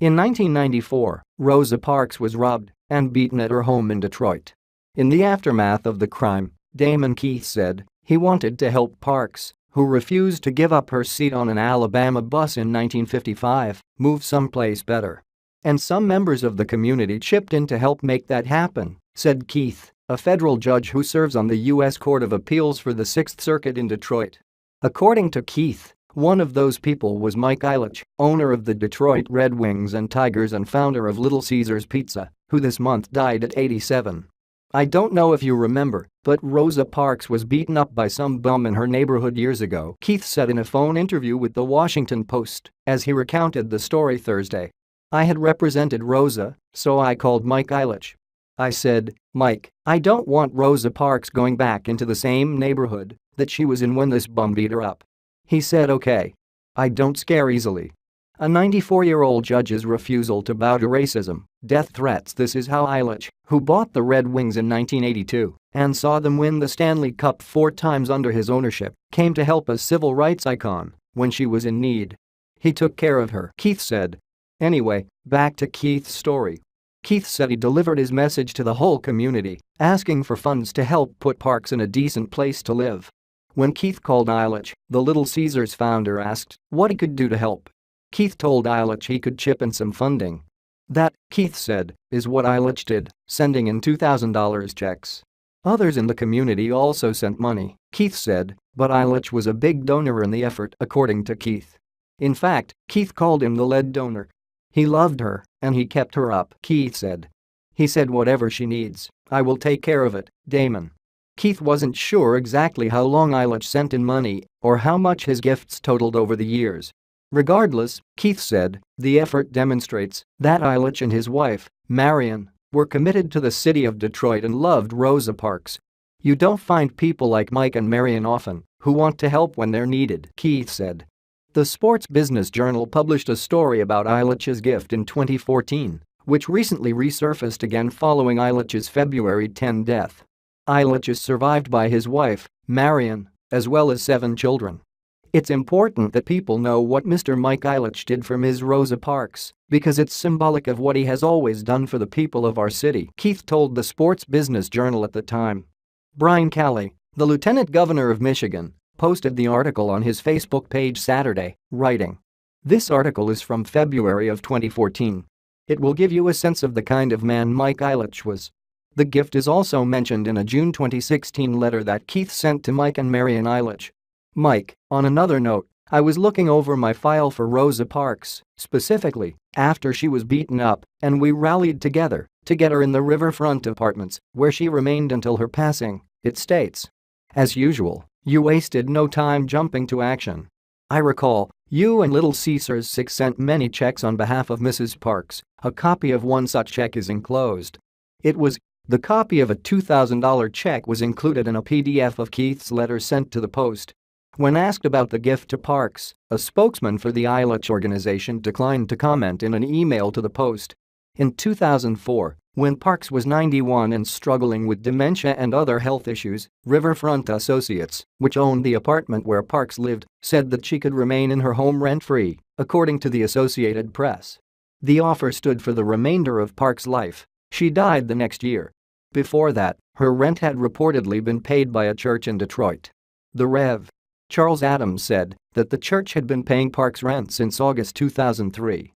In 1994, Rosa Parks was robbed and beaten at her home in Detroit. In the aftermath of the crime, Damon Keith said he wanted to help Parks, who refused to give up her seat on an Alabama bus in 1955, move someplace better. And some members of the community chipped in to help make that happen, said Keith, a federal judge who serves on the U.S. Court of Appeals for the Sixth Circuit in Detroit. According to Keith, one of those people was Mike Ilitch, owner of the Detroit Red Wings and Tigers and founder of Little Caesars Pizza, who this month died at 87. "I don't know if you remember, but Rosa Parks was beaten up by some bum in her neighborhood years ago," Keith said in a phone interview with The Washington Post as he recounted the story Thursday. "I had represented Rosa, so I called Mike Ilitch. I said, 'Mike, I don't want Rosa Parks going back into the same neighborhood that she was in when this bum beat her up.' He said okay. I don't scare easily." A 94-year-old judge's refusal to bow to racism, death threats. This is how Ilitch, who bought the Red Wings in 1982 and saw them win the Stanley Cup 4 times under his ownership, came to help a civil rights icon when she was in need. "He took care of her," Keith said. Anyway, back to Keith's story. Keith said he delivered his message to the whole community, asking for funds to help put Parks in a decent place to live. When Keith called Ilitch, the Little Caesars founder asked what he could do to help. Keith told Ilitch he could chip in some funding. That, Keith said, is what Ilitch did, sending in $2,000 checks. Others in the community also sent money, Keith said, but Ilitch was a big donor in the effort, according to Keith. In fact, Keith called him the lead donor. "He loved her, and he kept her up," Keith said. He said, "Whatever she needs, I will take care of it, Damon." Keith wasn't sure exactly how long Ilitch sent in money or how much his gifts totaled over the years. Regardless, Keith said, the effort demonstrates that Ilitch and his wife, Marion, were committed to the city of Detroit and loved Rosa Parks. "You don't find people like Mike and Marion often who want to help when they're needed," Keith said. The Sports Business Journal published a story about Ilitch's gift in 2014, which recently resurfaced again following Ilitch's February 10 death. Ilitch is survived by his wife, Marion, as well as 7 children. "It's important that people know what Mr. Mike Ilitch did for Ms. Rosa Parks because it's symbolic of what he has always done for the people of our city," Keith told the Sports Business Journal at the time. Brian Calley, the lieutenant governor of Michigan, posted the article on his Facebook page Saturday, writing, "This article is from February of 2014. It will give you a sense of the kind of man Mike Ilitch was." The gift is also mentioned in a June 2016 letter that Keith sent to Mike and Marion Ilitch. Mike, on another note, "I was looking over my file for Rosa Parks, specifically after she was beaten up, and we rallied together to get her in the Riverfront Apartments, where she remained until her passing," it states. "As usual, you wasted no time jumping to action. I recall, you and Little Caesars 6 sent many checks on behalf of Mrs. Parks. A copy of one such check is enclosed." The copy of a $2,000 check was included in a PDF of Keith's letter sent to the Post. When asked about the gift to Parks, a spokesman for the Ilitch organization declined to comment in an email to the Post. In 2004, when Parks was 91 and struggling with dementia and other health issues, Riverfront Associates, which owned the apartment where Parks lived, said that she could remain in her home rent-free, according to the Associated Press. The offer stood for the remainder of Parks' life. She died the next year. Before that, her rent had reportedly been paid by a church in Detroit. The Rev. Charles Adams said that the church had been paying Parks rent since August 2003.